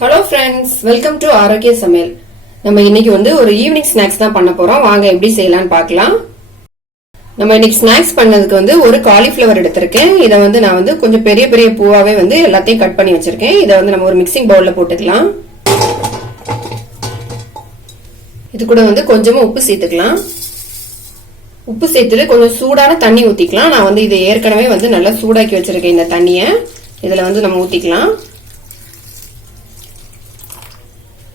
Hello friends, welcome to ஆரோக்கிய சமையல். நம்ம இன்னைக்கு ஒரு ஈவினிங் ஸ்நாக்ஸ் தான் பண்ண போறோம். வாங்க எப்படி செய்யலாம்னு பார்க்கலாம். நம்ம இன்னைக்கு ஸ்நாக்ஸ் பண்ணதுக்கு ஒரு காலிஃபிளவர் எடுத்திருக்கேன். இதை நான் கொஞ்சம் பெரிய பெரிய பூவாவே எல்லாத்தையும் கட் பண்ணி வச்சிருக்கேன். இதை நம்ம ஒரு மிக்சிங் பவுல்ல போட்டுக்கலாம். இது கூட கொஞ்சமா உப்பு சேர்த்துக்கலாம். உப்பு சேர்த்துட்டு கொஞ்சம் சூடான தண்ணி ஊத்திக்கலாம். நான் இதை ஏற்கனவே நல்லா சூடாக்கி வச்சிருக்கேன். இந்த தண்ணியை இதுல நம்ம ஊத்திக்கலாம்.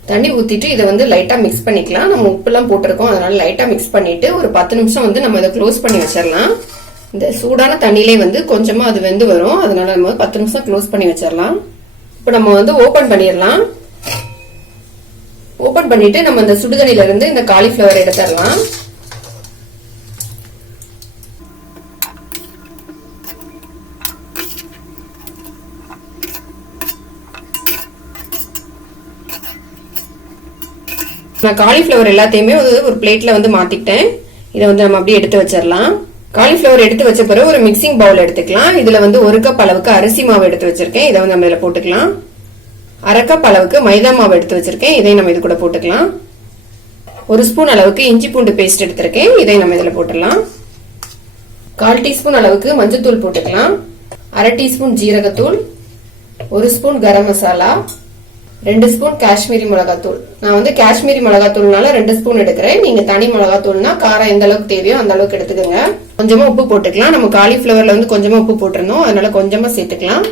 தண்ணி ஊத்திட்டு இதை லைட்டா மிக்ஸ் பண்ணிக்கலாம். நம்ம உப்பு எல்லாம் போட்டிருக்கோம், அதனால லைட்டா மிக்ஸ் பண்ணிட்டு ஒரு 10 நிமிஷம் நம்ம இதை க்ளோஸ் பண்ணி வச்சிடலாம். இந்த சூடான தண்ணியிலே கொஞ்சமா அது வெந்து வரும், அதனால நம்ம 10 நிமிஷம் க்ளோஸ் பண்ணி வச்சிடலாம். இப்போ நம்ம ஓபன் பண்ணிடலாம். ஓபன் பண்ணிட்டு நம்ம இந்த சுடுதண்ணில இருந்து இந்த காலிஃபிளவர் எடுத்துடலாம். நான் காலிஃபிளவர் எல்லாத்தையுமே ஒரு பிளேட்ல மாத்திட்டேன். இதை நம்ம அப்படியே எடுத்து வச்சிடலாம். காலிஃபிளவர் எடுத்து வச்ச பிறகு ஒரு மிக்சிங் பவுல் எடுத்துக்கலாம். இதுல 1 கப் அளவுக்கு அரிசி மாவு எடுத்து வச்சிருக்கேன். இதை நம்ம இதுல போட்டுக்கலாம். 1/2 கப் அளவுக்கு மைதா மாவு எடுத்து வச்சிருக்கேன். இதை நம்ம இது கூட போட்டுக்கலாம். 1 ஸ்பூன் அளவுக்கு இஞ்சி பூண்டு பேஸ்ட் எடுத்திருக்கேன். இதை நம்ம இதுல போட்டுடலாம். 1/4 டீஸ்பூன் அளவுக்கு மஞ்சத்தூள் போட்டுக்கலாம். 1/2 டீஸ்பூன் ஜீரகத்தூள், 1 ஸ்பூன் கரம் மசாலா, 2 ஸ்பூன் காஷ்மீரி மிளகாத்தூள். நான் காஷ்மீரி மிளகாத்தூள்னால 2 ஸ்பூன் எடுக்கிறேன். நீங்க தனி மிளகாத்தூள்னா காரம் எந்த அளவுக்கு தேவையோ அந்த அளவுக்கு எடுத்துக்கோங்க. கொஞ்சமா உப்பு போட்டுக்கலாம். நம்ம காலிஃபிளவர்ல கொஞ்சமா உப்பு போட்டிருந்தோம், அதனால கொஞ்சமா சேர்த்துக்கலாம்.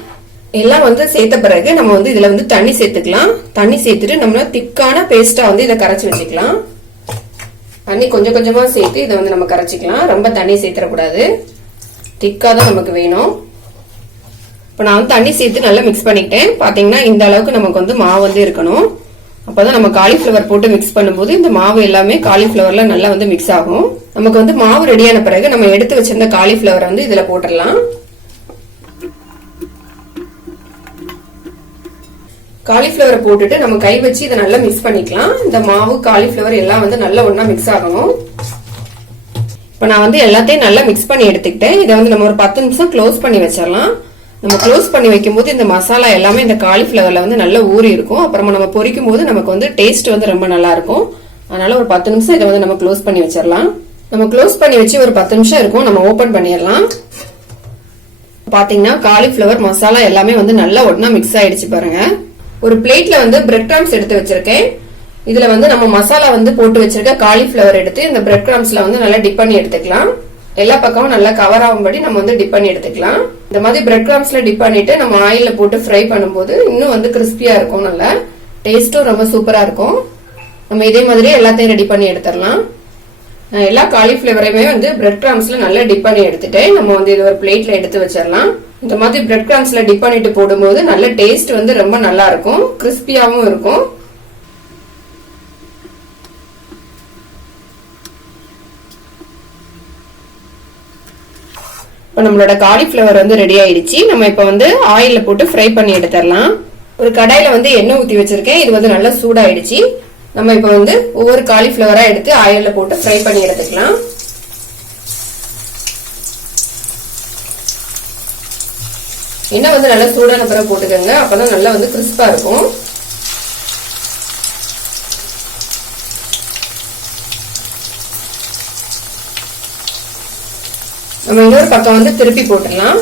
எல்லாம் சேர்த்த பிறகு நம்ம இதுல தண்ணி சேர்த்துக்கலாம். தண்ணி சேர்த்துட்டு நம்ம திக்கான பேஸ்டா இதை கரைச்சி வச்சுக்கலாம். தண்ணி கொஞ்சம் கொஞ்சமா சேர்த்து இதை நம்ம கரைச்சிக்கலாம். ரொம்ப தண்ணி சேர்த்துடக்கூடாது, திக்காதான் நமக்கு வேணும். இப்போ நான் தண்ணி சேர்த்து நல்லா மிக்ஸ் பண்ணிக்கிட்டேன். பாத்தீங்கன்னா இந்த அளவுக்கு நமக்கு மாவு இருக்கணும். அப்பதான் நம்ம காலிஃபிளவர் போட்டு மிக்ஸ் பண்ணும்போது இந்த மாவு எல்லாமே காலிஃபிளவர்ல நல்லா மிக்ஸ் ஆகும். நமக்கு மாவு ரெடியான பிறகு நம்ம எடுத்து வச்சிருந்த காலிஃபிளவரை இதுல போட்டுடலாம். காலிஃபிளவரை போட்டுட்டு நம்ம கை வச்சு இதை நல்லா மிக்ஸ் பண்ணிக்கலாம். இந்த மாவு காலிஃபிளவர் எல்லாம் நல்லா ஒன்னா மிக்ஸ் ஆகணும். இப்ப நான் எல்லாத்தையும் நல்லா மிக்ஸ் பண்ணி எடுத்துக்கிட்டேன். இதை நம்ம ஒரு 10 நிமிஷம் க்ளோஸ் பண்ணி வச்சிடலாம். நம்ம க்ளோஸ் பண்ணி வைக்கும் போது இந்த மசாலா எல்லாமே இந்த காலிஃபிளவர்ல நல்லா ஊறி இருக்கும். அப்புறமா நம்ம பொரிக்கும் போது நமக்கு டேஸ்ட் ரொம்ப நல்லா இருக்கும். அதனால ஒரு 10 நிமிஷம் இதை நம்ம க்ளோஸ் பண்ணி வச்சிடலாம். நம்ம க்ளோஸ் பண்ணி வச்சு ஒரு 10 நிமிஷம் இருக்கும். நம்ம ஓபன் பண்ணிடலாம். பாத்தீங்கன்னா காலிஃபிளவர் மசாலா எல்லாமே நல்லா ஒண்ணா மிக்ஸ் ஆயிடுச்சு பாருங்க. ஒரு பிளேட்ல பிரெட் கிராம்ஸ் எடுத்து வச்சிருக்கேன். இதுல நம்ம மசாலா போட்டு வச்சிருக்க காலிஃபிளவர் எடுத்து இந்த பிரெட் கிராம்ஸ்ல நல்லா டிப் பண்ணி எடுத்துக்கலாம். எல்லா பக்கமும் நல்லா கவர் ஆகும்படி நம்ம டிப் பண்ணி எடுத்துக்கலாம். இந்த மாதிரி பிரெட் கிராம்ஸ்ல டிப் பண்ணிட்டு நம்ம ஆயில்ல போட்டு ஃப்ரை பண்ணும்போது இன்னும் கிறிஸ்பியா இருக்கும். நல்லா டேஸ்டும் ரொம்ப சூப்பரா இருக்கும். நம்ம இதே மாதிரி எல்லாத்தையும் ரெடி பண்ணி எடுத்துடலாம். எல்லா காலிஃபிளவரையுமே பிரெட் கிராம்ஸ்ல நல்லா டிப் பண்ணி எடுத்துட்டேன். நம்ம இது ஒரு பிளேட்ல எடுத்து வச்சிடலாம். இந்த மாதிரி பிரெட் கிராம்ஸ்ல டிப் பண்ணிட்டு போடும்போது நல்ல டேஸ்ட் ரொம்ப நல்லா இருக்கும், கிறிஸ்பியாவும் இருக்கும். இப்போ நம்மளோட காலிஃபிளவர் ரெடி ஆயிடுச்சு. நம்ம இப்போ ஆயில்ல போட்டு ஃப்ரை பண்ணி எடுத்துடலாம். ஒரு கடாயில எண்ணெய் ஊத்தி வச்சிருக்கேன். இது நல்லா சூடாயிடுச்சு. நம்ம இப்போ ஒவ்வொரு காலிஃபிளவரா எடுத்து ஆயில்ல போட்டு ஃப்ரை பண்ணி எடுத்துக்கலாம். எண்ணெய் நல்லா சூடான பிறகு போட்டுக்கோங்க. அப்பதான் நல்லா கிறிஸ்பா இருக்கும். நம்ம இன்னொரு பக்கம் திருப்பி போட்டுடலாம்.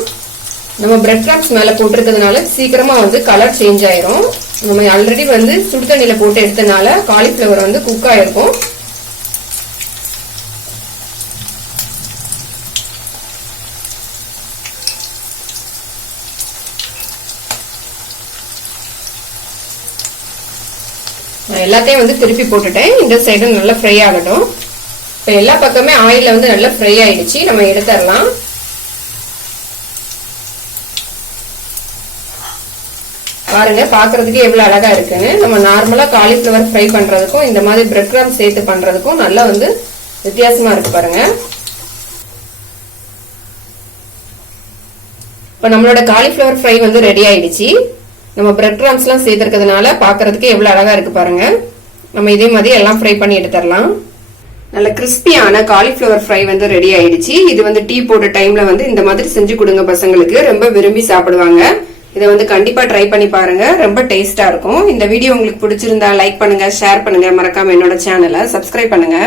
நம்ம பிரெட் கிராம்ஸ் மேல போட்டிருக்கிறதுனால சீக்கிரமா கலர் சேஞ்ச் ஆயிரும். நம்ம ஆல்ரெடி சுடு தண்ணியில போட்டு எடுத்தனால காலிஃபிளவர் குக் ஆயிருக்கும். நான் எல்லாத்தையும் திருப்பி போட்டுட்டேன். இந்த சைடு நல்லா ஃப்ரை ஆகட்டும். இப்ப எல்லா பக்கமே ஆயில்ல நல்லா ஃப்ரை ஆயிடுச்சு. நம்ம எடுத்துடலாம். பாருங்க, பாக்குறதுக்கு எவ்வளவு அழகா இருக்குன்னு. நம்ம நார்மலா காலிஃபிளவர் ஃப்ரை பண்றதுக்கும் இந்த மாதிரி பிரெட் கிராம் சேர்த்து பண்றதுக்கும் நல்லா வித்தியாசமா இருக்கு பாருங்க. இப்ப நம்மளோட காலிஃபிளவர் ஃப்ரை ரெடி ஆயிடுச்சு. நம்ம பிரெட் கிராம்ஸ் எல்லாம் சேர்த்திருக்கிறதுனால பாக்குறதுக்கு எவ்வளவு அழகா இருக்கு பாருங்க. நம்ம இதே மாதிரி எல்லாம் ஃப்ரை பண்ணி எடுத்துடலாம். நல்ல கிறிஸ்பியான காலிஃபிளவர் ஃப்ரை ரெடி ஆயிடுச்சு. இது டீ போட்ட டைம்ல இந்த மாதிரி செஞ்சு கொடுங்க, பசங்களுக்கு ரொம்ப விரும்பி சாப்பிடுவாங்க. இதை வந்து கண்டிப்பா ட்ரை பண்ணி பாருங்க, ரொம்ப டேஸ்டா இருக்கும். இந்த வீடியோ உங்களுக்கு பிடிச்சிருந்தா லைக் பண்ணுங்க, ஷேர் பண்ணுங்க, மறக்காம என்னோட சேனலை சப்ஸ்கிரைப் பண்ணுங்க.